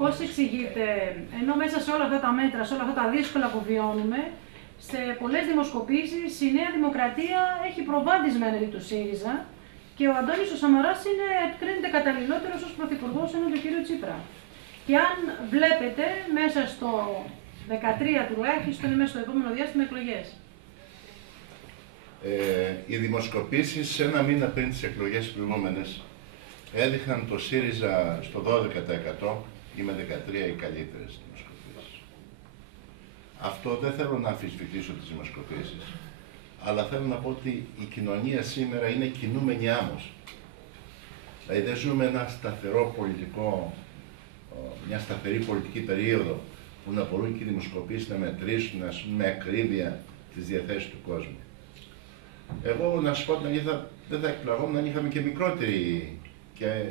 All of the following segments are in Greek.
Πώς εξηγείτε, ενώ μέσα σε όλα αυτά τα μέτρα, σε όλα αυτά τα δύσκολα που βιώνουμε, σε πολλές δημοσκοπήσεις η Νέα Δημοκρατία έχει προβάδισμα εναντί του ΣΥΡΙΖΑ και ο Αντώνης ο Σαμαράς κρίνεται καταλληλότερος ως πρωθυπουργός έναντι του κ. Τσίπρα. Και αν βλέπετε μέσα στο 13 τουλάχιστον ή μέσα στο επόμενο διάστημα εκλογές. Οι δημοσκοπήσεις ένα μήνα πριν τις εκλογές προηγούμενες έδειχναν το ΣΥΡΙΖΑ στο 12% ή με 13% οι καλύτερες δημοσκοπήσεις. Αυτό δεν θέλω να αμφισβητήσω τις δημοσκοπήσεις, αλλά θέλω να πω ότι η κοινωνία σήμερα είναι κινούμενη άμμος. Δηλαδή δεν ζούμε ένα σταθερό πολιτικό, μια σταθερή πολιτική περίοδο που να μπορούν και οι δημοσκοπήσεις να μετρήσουν με ακρίβεια τις διαθέσεις του κόσμου. Εγώ, να σας πω την αλήθεια, δεν θα εκπλαγόμουν αν είχαμε και μικρότερη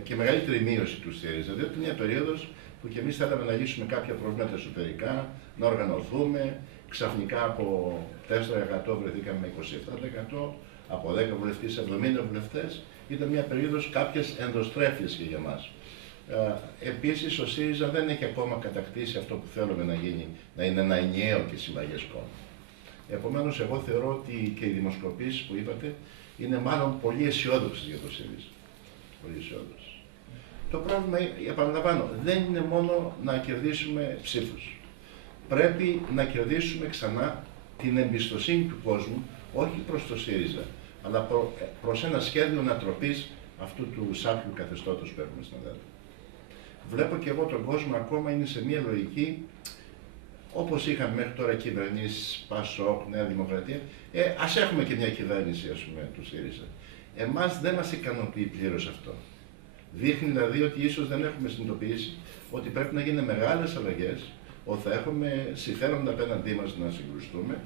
και μεγαλύτερη μείωση του ΣΥΡΙΖΑ, διότι μια περίοδος που και εμείς θέλαμε να λύσουμε κάποια προβλήματα εσωτερικά, να οργανωθούμε, ξαφνικά από 4% βρεθήκαμε με 27%, από 10 βουλευτές σε 70 βουλευτές, ήταν μια περίοδος κάποιες ενδοστρέφειες και για μας. Επίσης, ο ΣΥΡΙΖΑ δεν έχει ακόμα κατακτήσει αυτό που θέλουμε να γίνει, να είναι ένα ενιαίο και συμπαγές κόμμα. Επομένως, εγώ θεωρώ ότι και οι δημοσκοπήσεις που είπατε είναι μάλλον πολύ αισιόδοξες για το ΣΥΡΙΖΑ. Πολύ αισιόδοξες. Το πρόβλημα, επαναλαμβάνω, δεν είναι μόνο να κερδίσουμε ψήφους. Πρέπει να κερδίσουμε ξανά την εμπιστοσύνη του κόσμου, όχι προς το ΣΥΡΙΖΑ, αλλά προς ένα σχέδιο ανατροπής αυτού του σάπιου καθεστώτος που έχουμε στην Ελλάδα. Βλέπω και εγώ τον κόσμο ακόμα είναι σε μια λογική, όπως είχαμε μέχρι τώρα κυβερνήσεις, ΠΑΣΟΚ, Νέα Δημοκρατία, ας έχουμε και μια κυβέρνηση, ας πούμε, του ΣΥΡΙΖΑ. Εμάς δεν μας ικανοποιεί πλήρως αυτό. Δείχνει δηλαδή ότι ίσως δεν έχουμε συνειδητοποιήσει ότι πρέπει να γίνουν μεγάλες αλλαγές, ότι θα έχουμε συμφέροντα απέναντί μας να συγκρουστούμε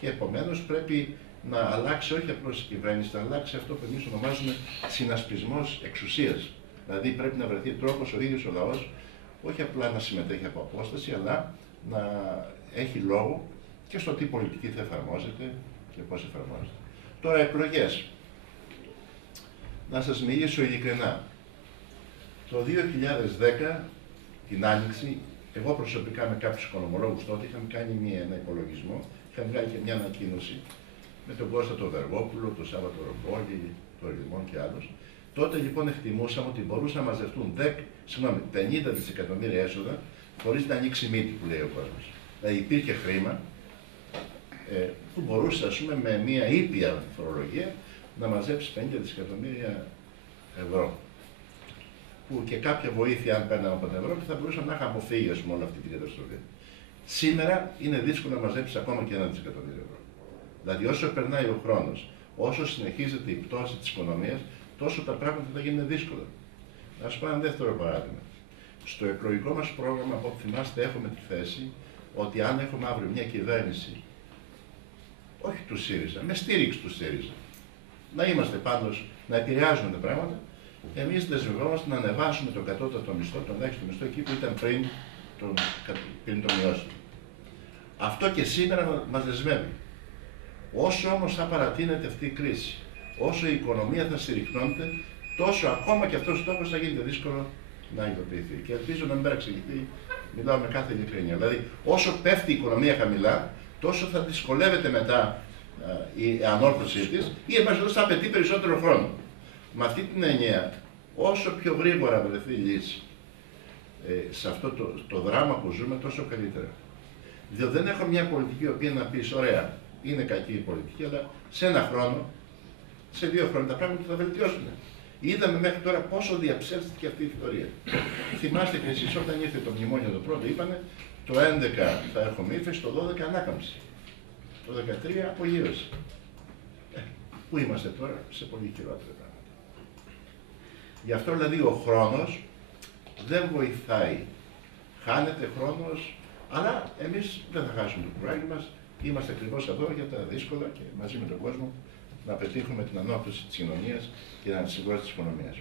και επομένως πρέπει να αλλάξει όχι απλώς η κυβέρνηση, να αλλάξει αυτό που εμείς ονομάζουμε συνασπισμός εξουσίας. Δηλαδή πρέπει να βρεθεί τρόπος ο ίδιος ο λαός όχι απλά να συμμετέχει από απόσταση, αλλά να έχει λόγο και στο τι πολιτική θα εφαρμόζεται και πώς εφαρμόζεται. Τώρα, εκλογές. Να σας μιλήσω ειλικρινά. Το 2010, την Άνοιξη, εγώ προσωπικά με κάποιους οικονομολόγους τότε είχαμε κάνει ένα υπολογισμό, είχαμε βγάλει και μια ανακοίνωση με τον Κώστα τον Βεργόπουλο, τον Σάββατο Ρομπόγη, τον Ρημόν και άλλους. Τότε λοιπόν εκτιμούσαμε ότι μπορούσαν να μαζευτούν 50 δισεκατομμύρια έσοδα χωρίς να ανοίξει μύτη, που λέει ο κόσμος. Δηλαδή υπήρχε χρήμα που μπορούσε, ας πούμε, με μια ήπια φορολογία να μαζέψει 50 δισεκατομμύρια ευρώ. Που και κάποια βοήθεια, αν παίρναμε από την Ευρώπη, θα μπορούσαμε να είχαμε αποφύγει, ας πούμε, όλη αυτή την καταστροφή. Σήμερα είναι δύσκολο να μαζέψει ακόμα και 1 δισεκατομμύριο ευρώ. Δηλαδή, όσο περνάει ο χρόνος, όσο συνεχίζεται η πτώση της οικονομίας, τόσο τα πράγματα θα γίνουν δύσκολα. Να σας πω ένα δεύτερο παράδειγμα. Στο εκλογικό μας πρόγραμμα, από ό,τι θυμάστε, έχουμε τη θέση ότι αν έχουμε αύριο μια κυβέρνηση, όχι του ΣΥΡΙΖΑ, με στήριξη του ΣΥΡΙΖΑ, να είμαστε πάντως, να επηρεάζουμε τα πράγματα, εμείς δεσμευόμαστε να ανεβάσουμε τον κατώτατο μισθό, τον ελάχιστο μισθό εκεί που ήταν πριν τον μειώσουμε. Αυτό και σήμερα μας δεσμεύει. Όσο όμως θα παρατείνεται αυτή η κρίση, όσο η οικονομία θα συρρυκνώνεται, τόσο ακόμα και αυτός ο στόχος θα γίνεται δύσκολο να υλοποιηθεί. Και ελπίζω να μην παρεξηγηθεί, μιλάω με κάθε ειλικρίνεια. Δηλαδή, όσο πέφτει η οικονομία χαμηλά, τόσο θα δυσκολεύεται μετά η ανόρθωσή της ή εμπασχετός θα απαιτεί περισσότερο χρόνο. Με αυτή την έννοια, όσο πιο γρήγορα βρεθεί η λύση σε αυτό το δράμα που ζούμε, τόσο καλύτερα. Διότι δεν έχω μια πολιτική η οποία να πεις, ωραία, είναι κακή η πολιτική, αλλά σε ένα χρόνο, σε 2 χρόνια τα πράγματα θα βελτιώσουν. Είδαμε μέχρι τώρα πόσο διαψεύστηκε αυτή η θεωρία. Θυμάστε και εσείς όταν ήρθε το μνημόνιο το πρώτο, είπανε το 11 θα έχουμε ύφεση, το 12 ανάκαμψη. Το 13 απογείωση. Πού είμαστε τώρα, σε πολύ χειρότερα πράγματα. Γι' αυτό δηλαδή ο χρόνος δεν βοηθάει. Χάνεται χρόνος, αλλά εμείς δεν θα χάσουμε το κουράγιο μας. Είμαστε ακριβώς εδώ για τα δύσκολα και μαζί με τον κόσμο να πετύχουμε την ανάπτυξη της κοινωνίας και την ανασυγκρότηση της οικονομίας.